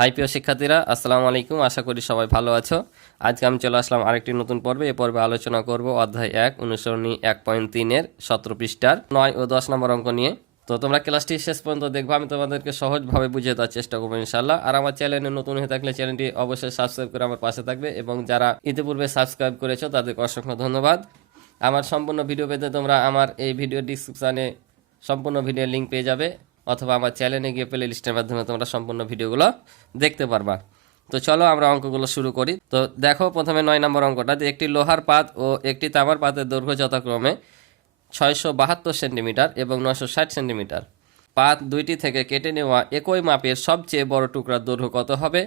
High প্রিয় শিক্ষার্থীরা, আসসালামু আলাইকুম। আশা করি সবাই ভালো আছো। আজকে আমি চলে আসলাম আরেকটি নতুন পর্বে। এই পর্বে আলোচনা করব অধ্যায় 1 অনুসরণী 1.3 17 পৃষ্ঠার 9 ও 10 নম্বর অঙ্ক নিয়ে। তো তোমরা ক্লাসটি শেষ পর্যন্ত দেখবো, আমি তোমাদেরকে সহজভাবে বুঝিয়ে দেওয়ার চেষ্টা করবো ইনশাল্লাহ। আর আমার চ্যানেলে নতুন হয়ে থাকলে চ্যানেলটি অবশ্যই সাবস্ক্রাইব করে আমার পাশে থাকবে, এবং যারা ইতিপূর্বে সাবস্ক্রাইব করেছো তাদেরকে অসংখ্য ধন্যবাদ। আমার সম্পূর্ণ ভিডিও পেতে তোমরা আমার এই ভিডিও ডিসক্রিপশানে সম্পূর্ণ ভিডিওর লিঙ্ক পেয়ে যাবে, অথবা আমার চ্যানেলে গিয়ে প্লে লিস্টের মাধ্যমে তোমরা সম্পূর্ণ ভিডিওগুলো দেখতে পারবা। তো চলো আমরা অঙ্কগুলো শুরু করি। তো দেখো, প্রথমে 9 নম্বর অঙ্কটা, একটি লোহার পাত ও একটি তামার পাতের দৈর্ঘ্য যথাক্রমে 672 সেন্টিমিটার এবং 960 সেন্টিমিটার। পাত দুইটি থেকে কেটে নেওয়া একই মাপের সবচেয়ে বড় টুকরার দৈর্ঘ্য কত হবে?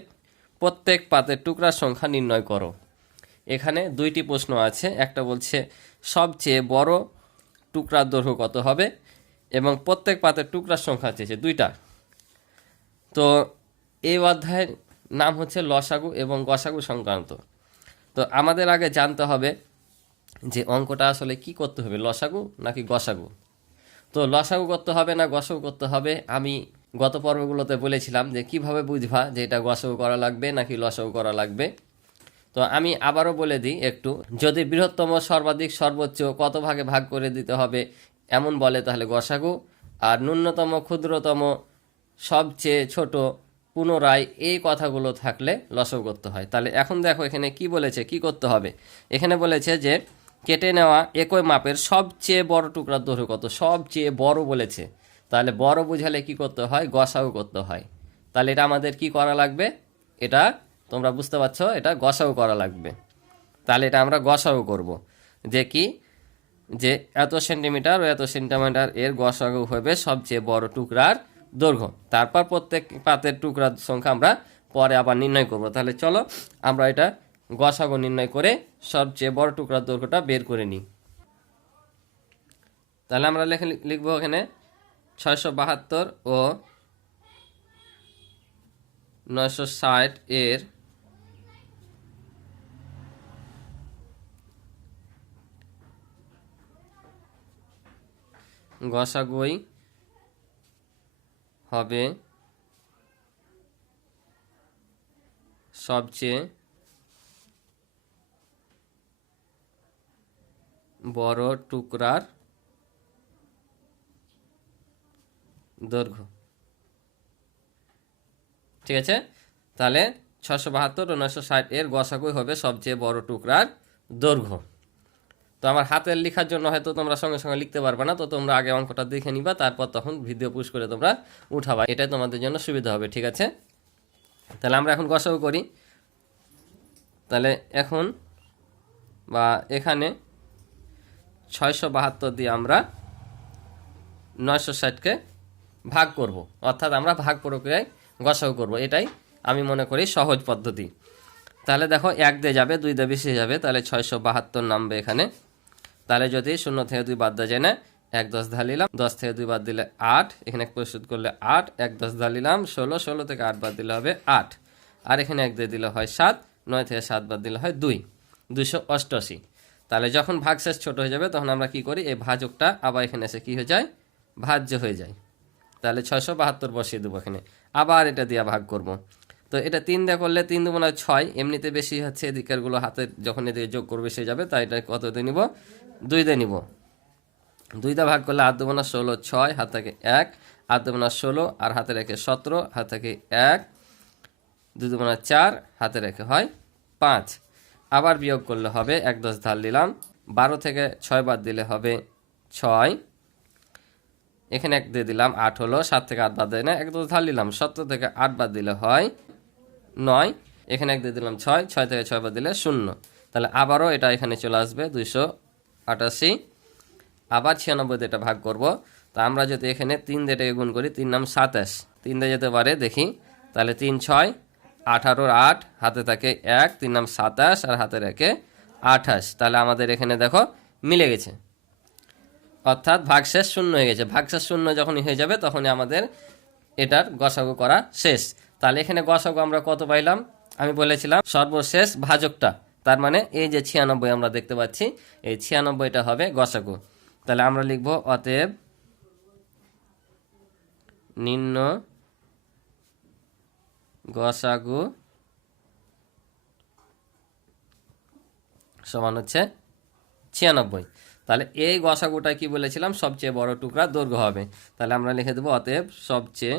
প্রত্যেক পাতের টুকরার সংখ্যা নির্ণয় করো। এখানে দুইটি প্রশ্ন আছে, একটা বলছে সবচেয়ে বড় টুকরার দৈর্ঘ্য কত হবে, এবং প্রত্যেক পাতের টুকরার সংখ্যা চেয়েছে দুইটা। তো এই অধ্যায়ের নাম হচ্ছে লসাগু এবং গসাগু সংক্রান্ত। তো আমাদের আগে জানতে হবে যে অঙ্কটা আসলে কি করতে হবে, লসাগু নাকি গসাগু। তো লসাগু করতে হবে না গসাগু করতে হবে, আমি গত পর্বগুলোতে বলেছিলাম যে কিভাবে বুঝবা যে এটা গসাগু করা লাগবে নাকি লসাগু করা লাগবে। তো আমি আবারও বলে দিই একটু, যদি বৃহত্তম সর্বাধিক সর্বোচ্চ কত ভাগে ভাগ করে দিতে হবে এমন বলে তাহলে গসাগু, আর ন্যূনতম ক্ষুদ্রতম সবচেয়ে ছোট পুনরায় এই কথাগুলো থাকলে লসাগু করতে হয়। তাহলে এখন দেখো এখানে কি বলেছে, কি করতে হবে। এখানে বলেছে যে কেটে নেওয়া একই মাপের সবচেয়ে বড় টুকরার দৈর্ঘ্য কত, সবচেয়ে বড় বলেছে। তাহলে বড় বুঝালে কি করতে হয়, গসাগু করতে হয়। তাহলে এটা আমাদের কি করা লাগবে, এটা তোমরা বুঝতে পারছো, এটা গসাগু করা লাগবে। তাহলে এটা আমরা গসাগু করব, যে কি, যে এত সেন্টিমিটার ও এত সেন্টিমিটার এর গসাগু হবে সবচেয়ে বড় টুকরার দৈর্ঘ্য। তারপর প্রত্যেক পাতের টুকরার সংখ্যা আমরা পরে আবার নির্ণয় করব। তাহলে চলো আমরা এটা গসাগু নির্ণয় করে সবচেয়ে বড় টুকরার দৈর্ঘ্যটা বের করে নিই। তাহলে আমরা লিখবো এখানে 672 ও 960 এর গসাগুই হবে সবচেয়ে বড় টুকরার দৈর্ঘ্য। ঠিক আছে, তাহলে 672 ও 960 এর গসাগুই হবে সবচেয়ে বড় টুকরার দৈর্ঘ্য। তো আমার হাতের লেখার জন্য হয়তো তোমরা সঙ্গে সঙ্গে লিখতে পারবে না, তো তোমরা আগে অঙ্কটা দেখে নিবা, তারপর তখন ভিডিও পুশ করে তোমরা উঠাবা, এটাই তোমাদের জন্য সুবিধা হবে। ঠিক আছে, তাহলে আমরা এখন গসাগু করি। তাহলে এখন বা এখানে 672 দিয়ে আমরা 960কে ভাগ করব, অর্থাৎ আমরা ভাগ প্রক্রিয়ায় গসাগু করব, এটাই আমি মনে করি সহজ পদ্ধতি। তাহলে দেখো 1 দিয়ে যাবে, 2 দিয়ে বেশি যাবে, তাহলে 672 নামবে এখানে। তাহলে যদি 0 থেকে 2 বাদ দেওয়া যায় না, 1 10 ধার নিলাম, 10 থেকে 2 বাদ দিলে 8, এখানে প্রস্তুত করলে 8, 1 10 ধার নিলাম 16, 16 থেকে 8 বাদ দিলে হবে 8, আর এখানে 1 দিয়ে দিলে হয় 7, 9 থেকে 7 বাদ দিলে হয় 2, 288। তাহলে যখন ভাগশেষ ছোট হয়ে যাবে তখন আমরা কি করি, এই ভাজকটা আবার এখানে এসে কি হয়ে যায়, ভাজ্য হয়ে যায়। তাহলে 672 বসিয়ে দেবো এখানে, আবার এটা দিয়ে ভাগ করব। তো এটা 3 দিয়ে করলে 3 দুগুণে 6, এমনিতে বেশি হচ্ছে, এদিকেরগুলো হাতে যখন এদিকে যোগ করবে সে যাবে, তাই এটা কত দিয়ে নিব, 2 দিয়ে নিব। 2 দিয়ে ভাগ করলে 8 দুগুণে 16, 6, হাত থেকে 1, 8 দুগুণে 16, আর হাতে রেখে 17, হাত থেকে 1, 2 দুগুণে 4, হাতে রেখে হয় 5। আবার বিয়োগ করলে হবে 1 10 ধার নিলাম, 12 থেকে 6 বাদ দিলে হবে 6, এখানে 1 দিয়ে দিলাম 8 হলো, 7 থেকে 8 বাদ দেয় না, 1 10 ধার নিলাম, 17 থেকে 8 বাদ দিলে হয় 9, এখানে 1 দিয়ে দিলাম 6, 6 থেকে 6 বাদ দিলে 0। তাহলে আবারও এটা এখানে চলে আসবে 288। আবার 96 দিয়ে এটা ভাগ করব। তা আমরা যদি এখানে 3 দিয়ে এটাকে গুণ করি, 3 নাম 27, 3 দিয়ে যেতে পারে দেখি, তাহলে 3 6 18, 8, হাতে থাকে 1, 3 নাম 27, আর হাতে রেখে 28। তাহলে আমাদের এখানে দেখো মিলে গেছে, অর্থাৎ ভাগশেষ শূন্য হয়ে গেছে। ভাগশেষ শূন্য যখনই হয়ে যাবে তখনই আমাদের এটার গসাগু করা শেষ। তাহলে এখানে গসাগু আমরা কত পাইলাম, আমি বলেছিলাম সর্বশেষ ভাজকটা, তার মানে এই যে 96 আমরা দেখতে পাচ্ছি, এই 96টা হবে গসাগু। তাহলে আমরা লিখব অতএব নিম্ন গসাগু সমান হচ্ছে 96। তাহলে এই গসাগুটা কি বলেছিলাম, সবচেয়ে বড় টুকরা দৈর্ঘ্য হবে। তাহলে আমরা লিখে দেবো অতএব সবচেয়ে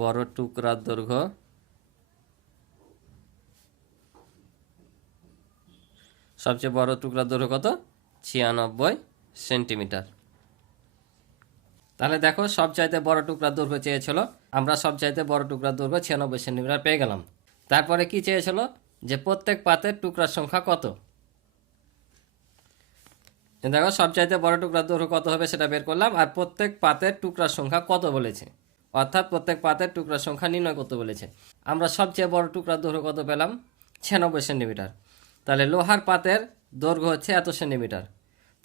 বড় টুকরার দৈর্ঘ্য সবচেয়ে বড় টুকরার দৈর্ঘ্য কত, 96 সেন্টিমিটার। তাহলে দেখো সবচাইতে বড় টুকরার দৈর্ঘ্য চেয়েছিল, আমরা সবচাইতে বড় টুকরার দৈর্ঘ্য 96 সেন্টিমিটার পেয়ে গেলাম। তারপরে কি চেয়েছিল, যে প্রত্যেক পাতের টুকরার সংখ্যা কত। দেখো সবচাইতে বড় টুকরার দৈর্ঘ্য কত হবে সেটা বের করলাম, আর প্রত্যেক পাতের টুকরার সংখ্যা কত বলেছে, অর্থাৎ প্রত্যেক পাতের টুকরার সংখ্যা নির্ণয় করতে বলেছে। আমরা সবচেয়ে বড় টুকরার দৈর্ঘ্য কত পেলাম, 96 সেন্টিমিটার। তাহলে লোহার পাতের দৈর্ঘ্য হচ্ছে এত সেন্টিমিটার।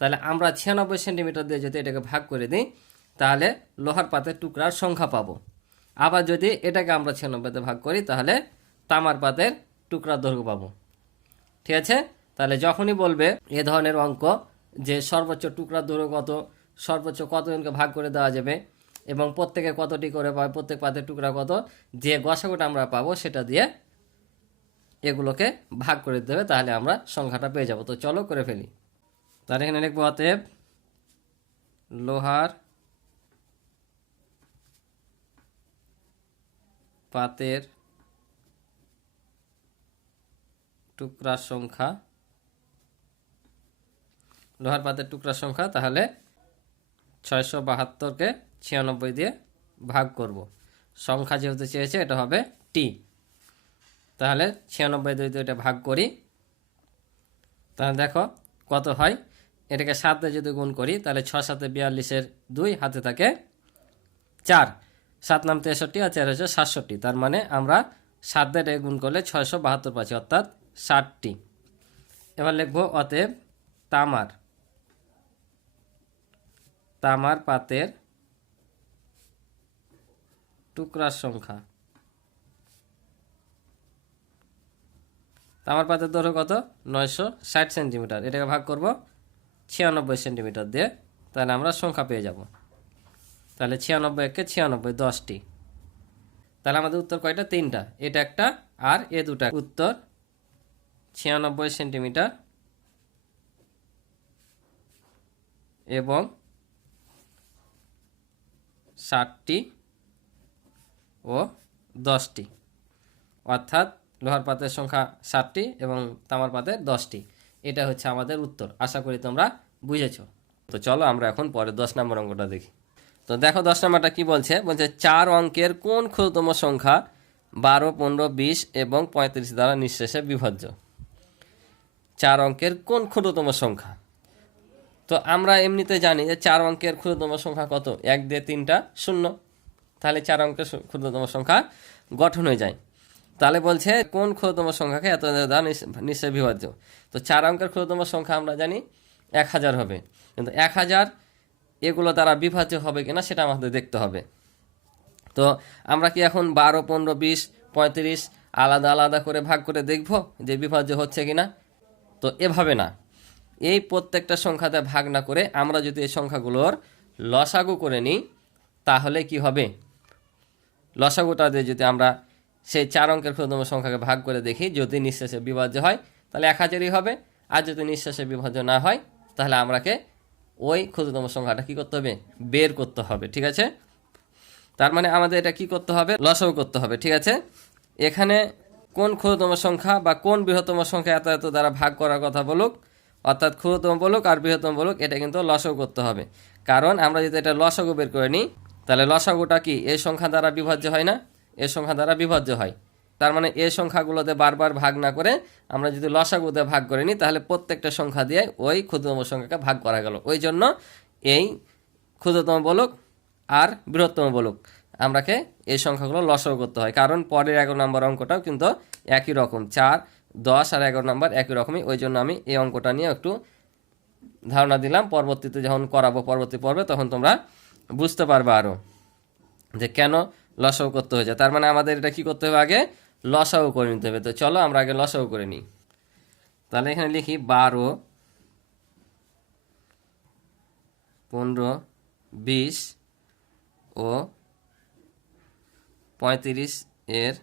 তাহলে আমরা 96 সেন্টিমিটার দিয়ে যদি এটাকে ভাগ করে দিই, তাহলে লোহার পাতের টুকরার সংখ্যা পাবো। আবার যদি এটাকে আমরা 96তে ভাগ করি, তাহলে তামার পাতের টুকরার দৈর্ঘ্য পাবো। ঠিক আছে, তাহলে যখনই বলবে এ ধরনের অঙ্ক যে সর্বোচ্চ টুকরার দৈর্ঘ্য কত, সর্বোচ্চ কতজনকে ভাগ করে দেওয়া যাবে এবং প্রত্যেকে কতটি করে পাবে, প্রত্যেক পাতের টুকরা কত, যে গসাগুটা আমরা পাবো সেটা দিয়ে এগুলোকে ভাগ করে দেবে, তাহলে আমরা সংখ্যাটা পেয়ে যাব। তো চলো করে ফেলি। তাহলে এখানে লিখবো অতএব লোহার পাতের টুকরার সংখ্যা, লোহার পাতের টুকরার সংখ্যা, তাহলে 672কে 96 দিয়ে ভাগ করব। সংখ্যা যেহেতু চেয়েছে এটা হবে টি। তাহলে 96 দিয়ে এটা ভাগ করি, তাহলে দেখো কত হয়। এটাকে 7 দিয়ে যদি গুণ করি, তাহলে 6 7 42-এর 2 হাতে থাকে 4, 7 নাম 63 আর 4 হচ্ছে 67। তার মানে আমরা 7 দিয়ে গুণ করলে 672 পাচ্ছি, অর্থাৎ 60টি। এবার লিখবো অতএব তামার পাতের টুকরার সংখ্যা। তামার পাতের দৈর্ঘ্য কত, 960 সেন্টিমিটার। এটাকে ভাগ করব 96 সেন্টিমিটার দিয়ে, তাহলে আমরা সংখ্যা পেয়ে যাব। তাহলে 96 একে 96, 10টি। তাহলে আমাদের উত্তর কয়টা, 3টা। এটা একটা আর এ দুটা। উত্তর 96 সেন্টিমিটার এবং 60টি ও 10টি, অর্থাৎ লোহার পাতের সংখ্যা 60টি এবং তামার পাতের 10টি। এটা হচ্ছে আমাদের উত্তর। আশা করি তোমরা বুঝেছো। তো চলো আমরা এখন পরে 10 নম্বর অঙ্কটা দেখি। তো দেখো 10 নম্বরটা কি বলছে, 4 অঙ্কের কোন ক্ষুদ্রতম সংখ্যা 12, 15, 20 এবং 35 দ্বারা নিঃশেষে বিভাজ্য। 4 অঙ্কের কোন ক্ষুদ্রতম সংখ্যা। তো আমরা এমনিতে জানি যে 4 অঙ্কের ক্ষুদ্রতম সংখ্যা কত, 1 দিয়ে 3টা 0। তাহলে 4 অঙ্কের ক্ষুদ্রতম সংখ্যা গঠন হয়ে যায়। তাহলে বলছে কোন ক্ষুদ্রতম সংখ্যাকে এত দ্বারা নিঃশেষে বিভাজ্য। তো 4 অঙ্কের ক্ষুদ্রতম সংখ্যা আমরা জানি 1000 হবে, কিন্তু 1000 এগুলো দ্বারা বিভাজ্য হবে কিনা সেটা আমাদের দেখতে হবে। তো আমরা কি এখন 12, 15, 20, 35 আলাদা আলাদা করে ভাগ করে দেখব যে বিভাজ্য হচ্ছে কিনা। তো এভাবে না, এই প্রত্যেকটা সংখ্যাতে ভাগ না করে আমরা যদি এই সংখ্যাগুলোর লসাগু করে নিই, তাহলে কি হবে, লসাগুটা দিয়ে যদি আমরা সেই 4 অঙ্কের ক্ষুদ্রতম সংখ্যাকে ভাগ করে দেখি, যদি নিঃশেষে বিভাজ্য হয় তাহলে 1000ই হবে, আর যদি নিঃশেষে বিভাজ্য না হয় তাহলে আমরাকে ওই ক্ষুদ্রতম সংখ্যাটা কি করতে হবে, বের করতে হবে। ঠিক আছে, তার মানে আমাদের এটা কি করতে হবে, লসাগু করতে হবে। ঠিক আছে, এখানে কোন ক্ষুদ্রতম সংখ্যা বা কোন বৃহত্তম সংখ্যা এত এত দ্বারা ভাগ করার কথা বলুক, অর্থাৎ ক্ষুদ্রতম বলুক আর বৃহত্তম বলুক, এটা কিন্তু লসাগু করতে হবে। কারণ আমরা যদি এটা লসাগু বের করে নিই, তাহলে লসাগুটা কি এই সংখ্যা দ্বারা বিভাজ্য হয় না, এই সংখ্যা দ্বারা বিভাজ্য হয়। তার মানে এই সংখ্যাগুলোতে বারবার ভাগ না করে আমরা যদি লসাগুতে ভাগ করে নিই, তাহলে প্রত্যেকটা সংখ্যা দিয়ে ওই ক্ষুদ্রতম সংখ্যাকে ভাগ করা গেল। ওই জন্য এই ক্ষুদ্রতম বলুক আর বৃহত্তম বলুক আমরাকে এই সংখ্যাগুলো লসাগু করতে হয়। কারণ পরের 11 নম্বর অঙ্কটাও কিন্তু একই রকম, 4, 10 আর 11 নম্বর একই রকমই। ওই জন্য আমি এই অঙ্কটা নিয়ে একটু ধারণা দিলাম, পরবর্তীতে যখন করাবো পরবর্তী পর্বে তখন তোমরা বুঝতে পারবে আরও যে কেন লসাগু করতে হয়েছে। তার মানে আমাদের এটা কি করতে হবে, আগে লসাগু করে নিতে হবে। তো চলো আমরা আগে লসাগু করে নিই। তাহলে এখানে লিখি 12, 15, 20 ও 35 এর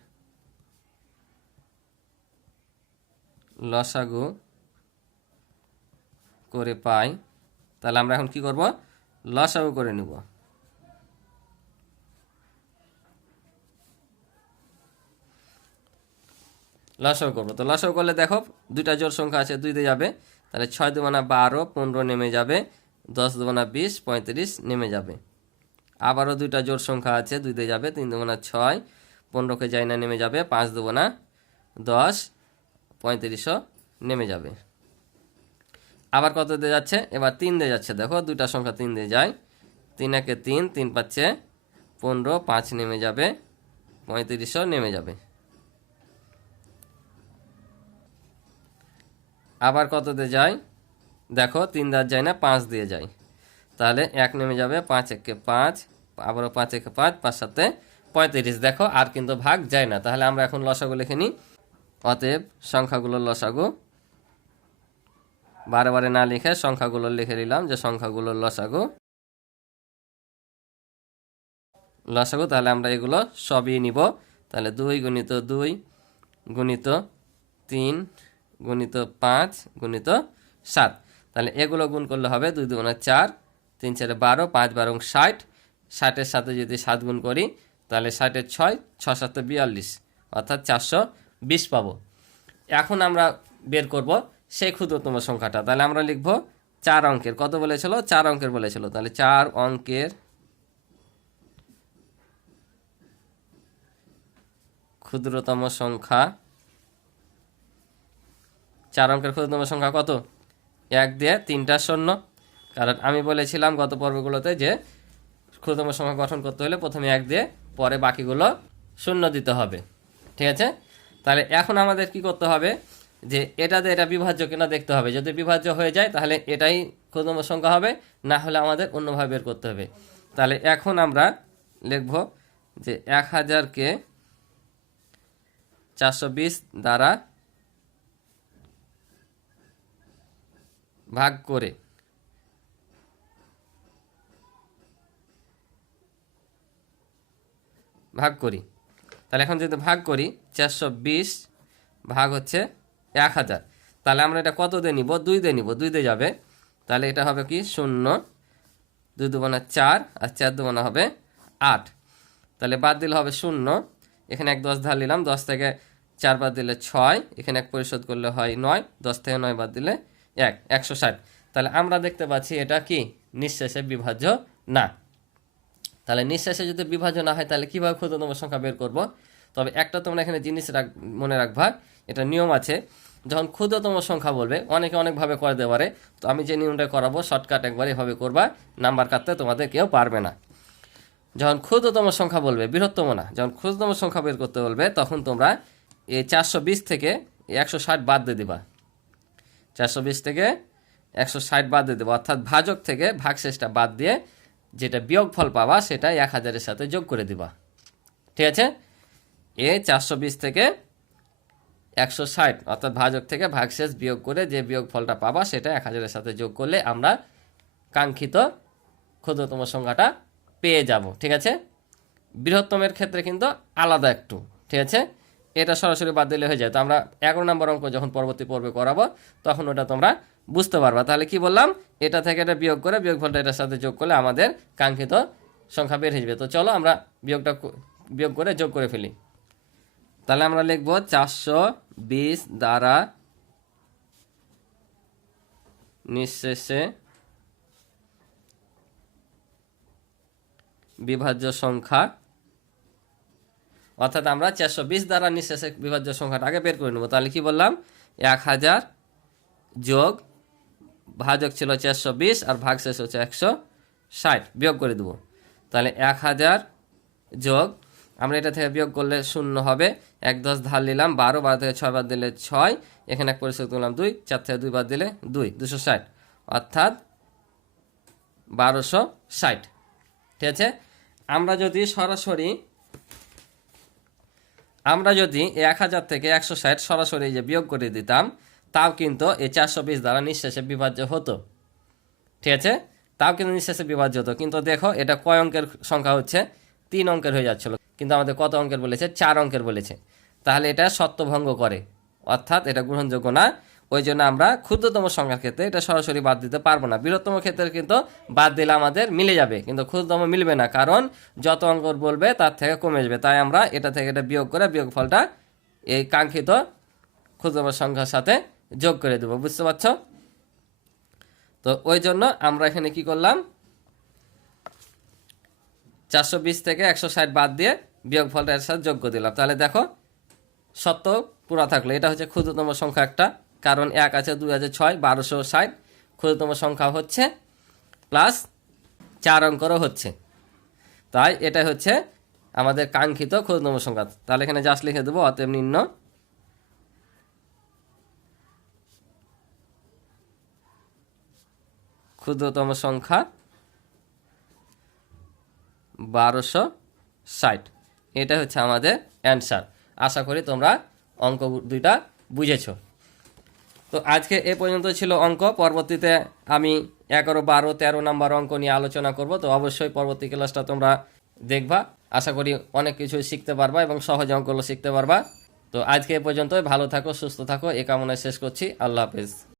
লসাগু করে পাই, তাহলে আমরা এখন কি করব, লসাগু করে নিব। লসাগু করবো, তো লসাগু করলে দেখো দুইটা জোড় সংখ্যা আছে, 2 দিয়ে যাবে, তাহলে 6 দুগুণা 12, 15 নেমে যাবে, 10 দুগুণা 20, 35 নেমে যাবে। আবারও দুইটা জোড় সংখ্যা আছে, 2 দিয়ে যাবে, 3 দুগুণা 6, 15কে যায় না, নেমে যাবে, 5 দুগুণা 10, 35 নেমে যাবে। আবার কত দিয়ে যাচ্ছে, এবার 3 দিয়ে যাচ্ছে, দেখো দুইটা সংখ্যা 3 দিয়ে যায়, 3 একে 3, 3 পাচ্ছে 15, 5 নেমে যাবে, 35 নেমে যাবে। আবার কত দিয়ে যায়, দেখো 3 দিয়ে যায় না, 5 দিয়ে যায়, তাহলে 1 নেমে যাবে, 5 একে 5, আবারও 5 একে 5, 5 সাথে 35, দেখো আর কিন্তু ভাগ যায় না। তাহলে আমরা এখন লসাগু লিখে নিই। অতএব সংখ্যাগুলোর লসাগু, বারে বারে না লিখে সংখ্যাগুলো লিখে নিলাম যে সংখ্যাগুলোর লসাগু। তাহলে আমরা এগুলো সবই নিব। তাহলে 2 গুণিত 2 গুণিত 3 গুণিত 5 গুণিত 7, তাহলে এগুলো গুণ করলে হবে 2 দুগুণা 4, 3 4 12, 5 12 60, 60-এর সাথে যদি 7 গুণ করি তাহলে 60-এর 6, 6 7 42, অর্থাৎ 420 পাবো। এখন আমরা বের করব সেই ক্ষুদ্রতম সংখ্যাটা, তাহলে আমরা লিখব 4 অঙ্কের, কত বলেছিল, 4 অঙ্কের বলেছিল, তাহলে 4 অঙ্কের ক্ষুদ্রতম সংখ্যা। 4 অঙ্কের ক্ষুদ্রতম সংখ্যা কত, 1 দিয়ে 3টা শূন্য, কারণ আমি বলেছিলাম গত পর্বগুলোতে যে ক্ষুদ্রতম সংখ্যা গঠন করতে হলে প্রথমে 1 দিয়ে পরে বাকিগুলো শূন্য দিতে হবে, ঠিক আছে। তাহলে এখন আমাদের কি করতে হবে, যে এটা দিয়ে এটা বিভাজ্য কিনা দেখতে হবে, যদি বিভাজ্য হয়ে যায় তাহলে এটাই ক্ষুদ্রতম সংখ্যা হবে, না হলে আমাদের অন্যভাবে বের করতে হবে। তাহলে এখন আমরা লিখব যে 1000-কে 420 দ্বারা ভাগ করে করি। তাহলে এখন যদি ভাগ করি 420 ভাগ হচ্ছে 1000, তাহলে আমরা এটা কত দিয়ে নিব, 2 দিয়ে নিব, 2 দিয়ে যাবে, তাহলে এটা হবে কি 0, 2 দুগুণা 4 আর 4 দুগুণা হবে 8, তাহলে বাদ দিলে হবে 0, এখানে 1 10 ধার নিলাম, 10 থেকে 4 বাদ দিলে 6, এখানে 1 পরিশোধ করলে হয় 9, 10 থেকে 9 বাদ দিলে 1, 160। তাহলে আমরা দেখতে পাচ্ছি এটা কি নিঃশেষে বিভাজ্য না। তাহলে নিঃশেষে যদি বিভাজ্য না হয় তাহলে কীভাবে ক্ষুদ্রতম সংখ্যা বের করব। তবে একটা তোমরা এখানে জিনিস মনে রাখবা, এটা নিয়ম আছে, যখন ক্ষুদ্রতম সংখ্যা বলবে অনেকে অনেকভাবে করে দিতে পারে, তো আমি যে নিয়মটা করাবো শর্টকাট একবার এভাবে করবা, নাম্বার কাটতে তোমাদের কেউ পারবে না। যখন ক্ষুদ্রতম সংখ্যা বলবে, বৃহত্তম না, যখন ক্ষুদ্রতম সংখ্যা বের করতে বলবে তখন তোমরা এই 420 থেকে 160 বাদ দিয়ে দিবা, 420 থেকে 160 বাদ দিয়ে দেবো, অর্থাৎ ভাজক থেকে ভাগশেষটা বাদ দিয়ে যেটা বিয়োগফল পাবা সেটা 1000-এর সাথে যোগ করে দিবা, ঠিক আছে। 420 থেকে 160 অর্থাৎ ভাজক থেকে ভাগশেষ বিয়োগ করে যে বিয়োগফলটা পাবা সেটা 1000-এর সাথে যোগ করলে আমরা কাঙ্ক্ষিত ক্ষুদ্রতম সংখ্যাটা পেয়ে যাব, ঠিক আছে। বৃহত্তমের ক্ষেত্রে কিন্তু আলাদা একটু, ঠিক আছে, এটা সরাসরি বাদ দিলে হয়ে যায়। তো আমরা 11 নম্বর অঙ্ক যখন পরবর্তী পর্বে করাবো তখন ওটা তোমরা বুঝতে পারবা। তাহলে কি বললাম, এটা থেকে এটা বিয়োগ করে বিয়োগফলটা এটার সাথে যোগ করলে আমাদের কাঙ্ক্ষিত সংখ্যা বের হয়ে যাবে। তো চলো আমরা বিয়োগ করে যোগ করে ফেলি। তাহলে আমরা লিখব 420 দ্বারা নিঃশেষে বিভাজ্য সংখ্যা, অর্থাৎ আমরা 420 দ্বারা নিঃশেষে বিভাজ্য সংখ্যাটা আগে বের করে নেব। তাহলে কি বললাম, 1000 যোগ ভাজক ছিল 420 আর ভাগশেষ হচ্ছে 160, বিয়োগ করে দেবো। তাহলে 1000 যোগ, আমরা এটা থেকে বিয়োগ করলে 0 হবে, 1 10 ধার নিলাম, 12, 12 থেকে 6 বাদ দিলে 6, এখানে 1 পরিশোধ করলাম 2, 4 থেকে 2 বাদ দিলে 2, 260, অর্থাৎ 1260, ঠিক আছে। আমরা যদি সরাসরি 1000 থেকে 160 সরাসরি যে বিয়োগ করে দিতাম তাও কিন্তু এই 420 দ্বারা নিঃশেষে বিভাজ্য হতো, ঠিক আছে। তাও কিন্তু নিঃশেষে বিভাজ্য হতো। কিন্তু দেখো এটা কয় অঙ্কের সংখ্যা হচ্ছে, 3 অঙ্কের হয়ে যাচ্ছিল, কিন্তু আমাদের কত অঙ্কের বলেছে, 4 অঙ্কের বলেছে। তাহলে এটা শর্তভঙ্গ করে, অর্থাৎ এটা গ্রহণযোগ্য না। ওই জন্য আমরা ক্ষুদ্রতম সংখ্যার ক্ষেত্রে এটা সরাসরি বাদ দিতে পারবো না। বৃহত্তম ক্ষেত্রে কিন্তু বাদ দিলে আমাদের মিলে যাবে, কিন্তু ক্ষুদ্রতম মিলবে না, কারণ যত অঙ্ক বলবে তার থেকে কমে যাবে। তাই আমরা এটা থেকে এটা বিয়োগ করে বিয়োগফলটা এই কাঙ্ক্ষিত ক্ষুদ্রতম সংখ্যার সাথে যোগ করে দেবো। বুঝতে পারছো? তো ওই জন্য আমরা এখানে কি করলাম, 420 থেকে 160 বাদ দিয়ে বিয়োগফলটা এর সাথে যোগ করে দিলাম। তাহলে দেখো সত্য পুরা থাকলো। এটা হচ্ছে ক্ষুদ্রতম সংখ্যা একটা, কারণ 1 আছে, 2 আছে, 6, 1260 ক্ষুদ্রতম সংখ্যা হচ্ছে, প্লাস 4 অঙ্করও হচ্ছে। তাই এটা হচ্ছে আমাদের কাঙ্ক্ষিত ক্ষুদ্রতম সংখ্যা। তাহলে এখানে জাস্ট লিখে দেবো অতএব নিম্ন ক্ষুদ্রতম সংখ্যা 1260। এটা হচ্ছে আমাদের অ্যান্সার। আশা করি তোমরা অঙ্ক দুইটা বুঝেছো। তো আজকে এ পর্যন্ত ছিল অঙ্ক। পরবর্তীতে আমি 11, 12, 13 নাম্বার অঙ্ক নিয়ে আলোচনা করব। তো অবশ্যই পরবর্তী ক্লাসটা তোমরা দেখবা। আশা করি অনেক কিছু শিখতে পারবা এবং সহজে অঙ্কগুলো শিখতে পারবা। তো আজকে এ পর্যন্তই। ভালো থাকো, সুস্থ থাকো, এ কামনায় শেষ করছি। আল্লাহ হাফেজ।